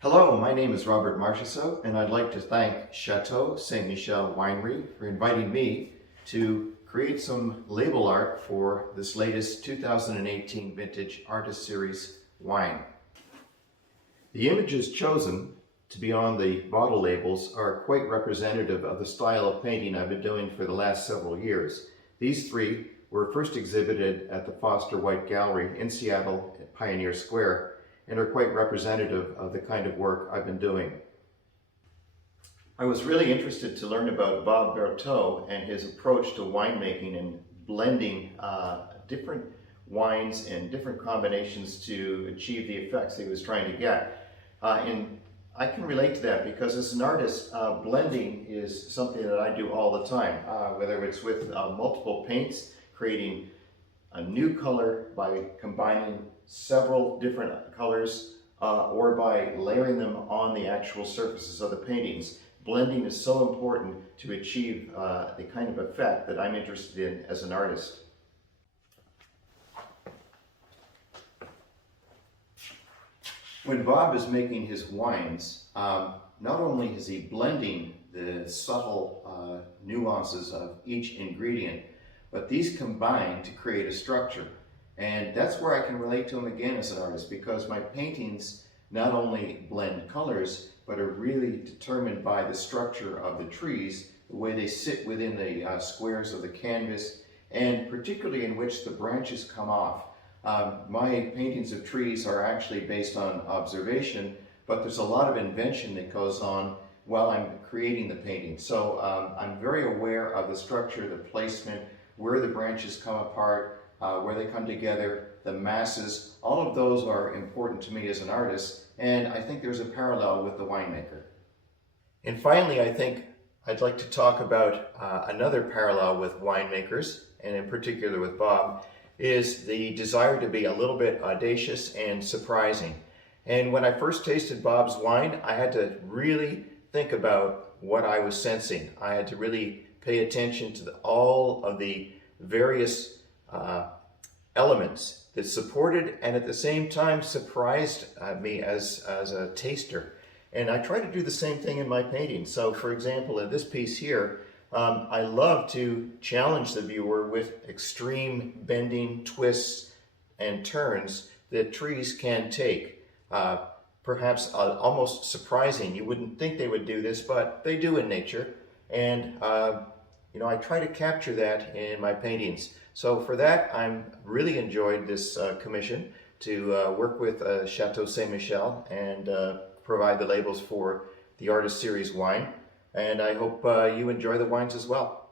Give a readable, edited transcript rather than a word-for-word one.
Hello, my name is Robert Marchessault, and I'd like to thank Chateau Ste Michelle Winery for inviting me to create some label art for this latest 2018 Vintage Artist Series wine. The images chosen to be on the bottle labels are quite representative of the style of painting I've been doing for the last several years. These three were first exhibited at the Foster White Gallery in Seattle at Pioneer Square, and are quite representative of the kind of work I've been doing. I was really interested to learn about Bob Berthaud and his approach to winemaking and blending different wines and different combinations to achieve the effects he was trying to get. And I can relate to that because as an artist, blending is something that I do all the time, whether it's with multiple paints, creating a new color by combining several different colors or by layering them on the actual surfaces of the paintings. Blending is so important to achieve the kind of effect that I'm interested in as an artist. When Bob is making his wines, not only is he blending the subtle nuances of each ingredient, but these combine to create a structure. And that's where I can relate to him again as an artist, because my paintings not only blend colors, but are really determined by the structure of the trees, the way they sit within the squares of the canvas, and particularly in which the branches come off. My paintings of trees are actually based on observation, but there's a lot of invention that goes on while I'm creating the painting. So I'm very aware of the structure, the placement, where the branches come apart, where they come together, the masses. All of those are important to me as an artist, and I think there's a parallel with the winemaker. And finally, I think I'd like to talk about another parallel with winemakers, and in particular with Bob, is the desire to be a little bit audacious and surprising. And when I first tasted Bob's wine, I had to really think about what I was sensing. I had to really pay attention to all of the various elements that supported and at the same time surprised me as a taster. And I try to do the same thing in my painting. So for example, in this piece here, I love to challenge the viewer with extreme bending, twists, and turns that trees can take. Perhaps almost surprising. You wouldn't think they would do this, but they do in nature. And I try to capture that in my paintings. So for that, I'm really enjoyed this commission to work with Chateau Ste Michelle and provide the labels for the Artist Series wine. And I hope you enjoy the wines as well.